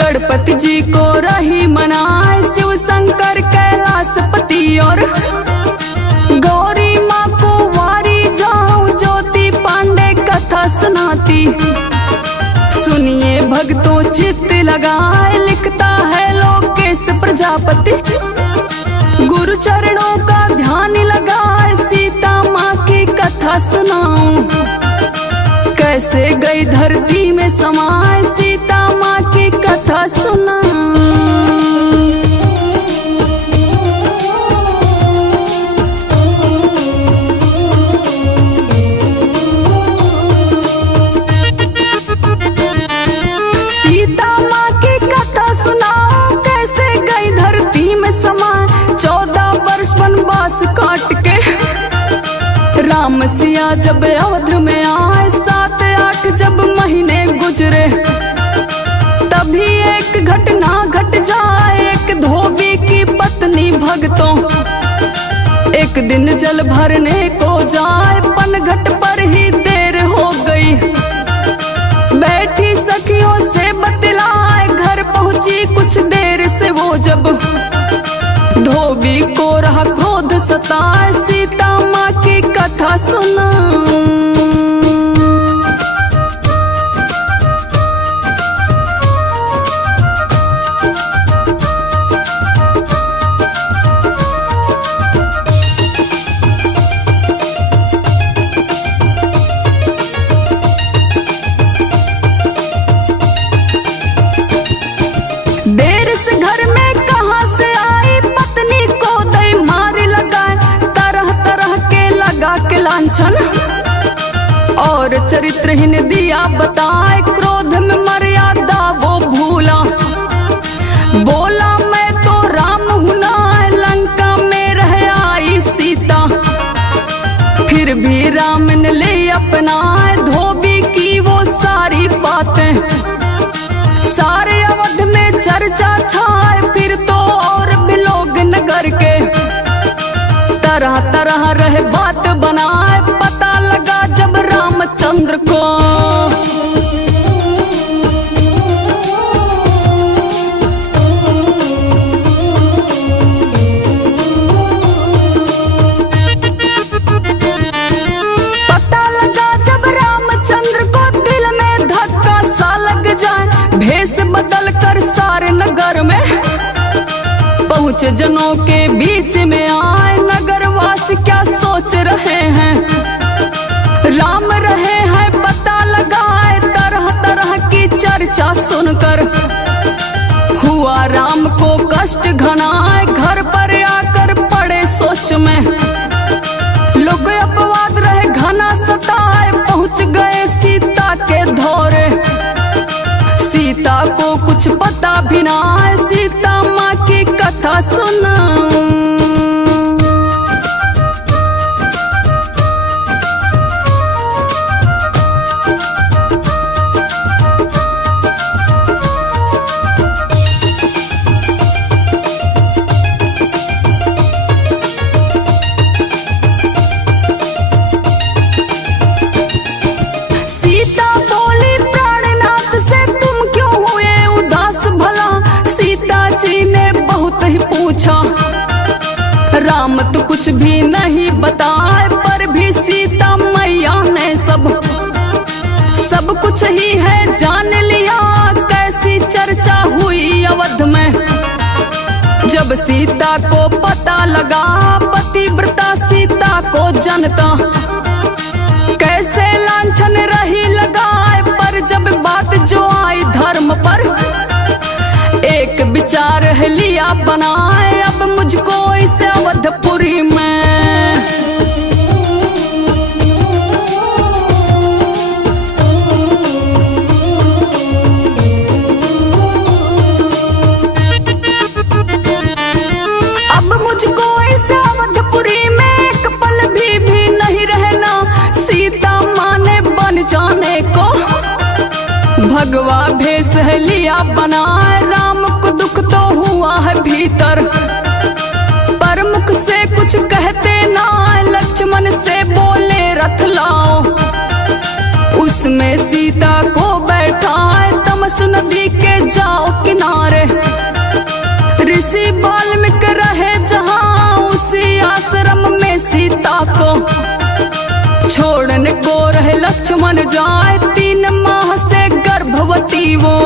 गणपति जी को रही मनाए, शिव शंकर कैलाशपति और गौरी माँ को वारी जाऊं, ज्योति पांडे कथा सुनाती। सुनिए भक्तों चित्त लगाए, लिखता है लोकेश प्रजापति। गुरु चरणों का ध्यान लगाए, सीता माँ की कथा सुनाऊं। कैसे गई धरती में समाए, सीता माँ की कथा सुनाऊं। सीता माँ की कथा सुनाओ, कैसे गई धरती में समाए। 14 वर्ष वनवास काट के राम सिया जब अवध में आए, 7-8 जब महीने गुजरे, तभी एक घटना घट जाए। एक धोबी की पत्नी भक्तों एक दिन जल भरने को जाए, पनघट पर ही देर हो गई। बैठी सखियों से बतलाए, घर पहुंची कुछ देर से वो जब, धोबी को रहा क्रोध सताए, सीता माँ की कथा सुना। देर से घर में कहां से आई, पत्नी को दई मार लगाए। तरह तरह के लगा के लांछन और चरित्रहीन दिया बताए। क्रोध में मर्यादा वो भूला, बोला मैं तो राम हूं ना, लंका में रह आई सीता। फिर भी राम ने ले अपनाए, धोबी की वो सारी बातें। सारे अवध में चर्चा छाए, फिर तो और भी लोग नगर के तरह तरह रह बात बनाए। पता लगा जब रामचंद्र को, पता लगा जब रामचंद्र को दिल में धक्का सा लग जाए। भेष बदल कर सारे नगर में पहुँचे, जनों के बीच में आए। नगरवासी क्या सोच रहे हैं, राम रहे हैं पता लगाए। तरह तरह की चर्चा सुनकर हुआ राम को कष्ट घनाए। घर पर आकर पड़े सोच में, लोग अपवाद रहे घना सताए। पहुँच गए सीता के धोरे, सीता को कुछ पता भी ना है, सीता माँ की कथा सुनाऊं। सीता बोली प्राणनाथ से, तुम क्यों हुए उदास भला। सीता जी ने बहुत ही पूछा, राम तो कुछ भी नहीं बताए। पर भी सीता मैया ने सब कुछ ही है जान लिया। कैसी चर्चा हुई अवध में, जब सीता को पता लगा। पतिव्रता सीता को जनता कैसे लांछन रही लगाए। पर जब बात जो आई धर्म पर, एक विचार है लिया बनाए। अब मुझको इस अवधपुरी में एक पल भी नहीं रहना। सीता माँ ने बन जाने को भगवा भेष है लिया बनाए। राम को दुख तो हुआ है भीतर, पर मुख से कुछ कहते ना। लक्ष्मण से बोले रथ लाओ, उसमें सीता को बैठाए। तमस नदी के जाओ किनारे। रहे लक्ष्मण जाए 3 माह से गर्भवती वो।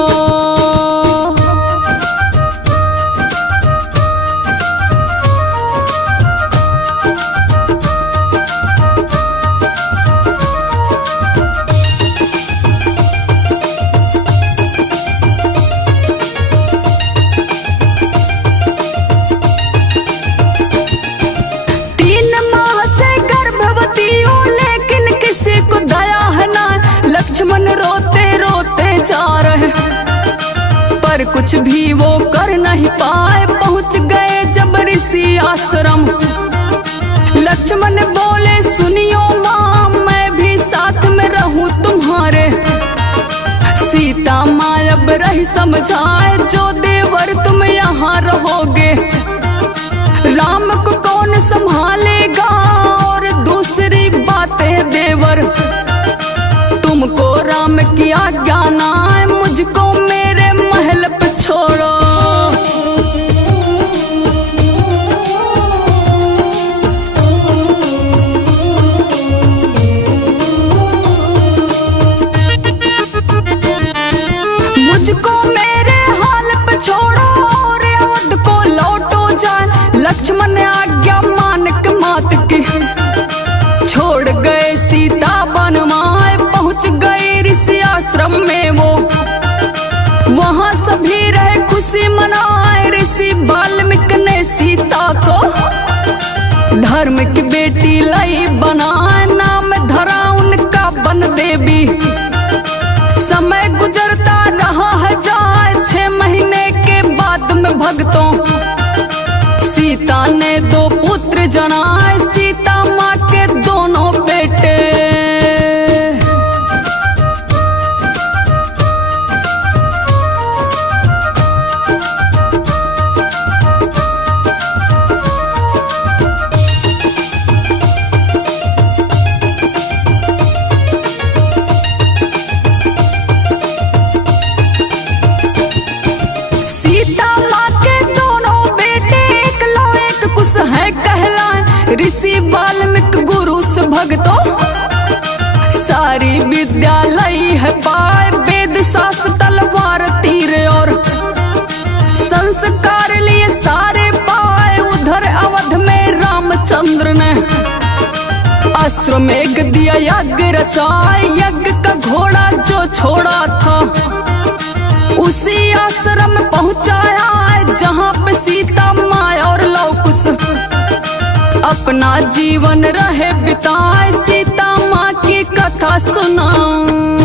लक्ष्मण रोते रोते जा रहे पर कुछ भी वो कर नहीं पाए। पहुंच गए जब ऋषि आश्रम। लक्ष्मण बोले सुनियो माँ, मैं भी साथ में रहूं तुम्हारे। सीता माँ अब रही समझाए, जो देवर तुम यहाँ रहोगे राम को कौन संभालेगा। और दूसरी बात है देवर, तुमको राम की आज्ञा ना है, मुझको मेरे महल पे छोड़ो। मुझको मेरे हाल पे छोड़ो और अवध को लौटो जाए। लक्ष्मण ने आज्ञा मान के मात की छोड़ गए सीता बनवाए। पहुंच गए ऋषि आश्रम में वो, वहां सभी रहे खुशी मनाए। ऋषि वाल्मीकि ने सीता को धर्म की बेटी लाई बनाए। नाम धरा उनका वन देवी। समय गुजरता रहा है जाए, 6 महीने के बाद में भक्तों सीता ने 2 पुत्र जनाए। सीता माँ के दोनों बेटे। ऋषि वाल्मीकि गुरु से भगतो सारी विद्यालय है पाए। वेद शास्त्र तलवार तीर और संस्कार लिए सारे पाए। उधर अवध में रामचंद्र ने अश्वमेघ दिया यज्ञ रचाए। यज्ञ का घोड़ा जो छोड़ा था उसी आश्रम पहुंचाया, जहां पे सीता माँ और लव कुश अपना जीवन रहे बिताए। सीता माँ की कथा सुनाऊं।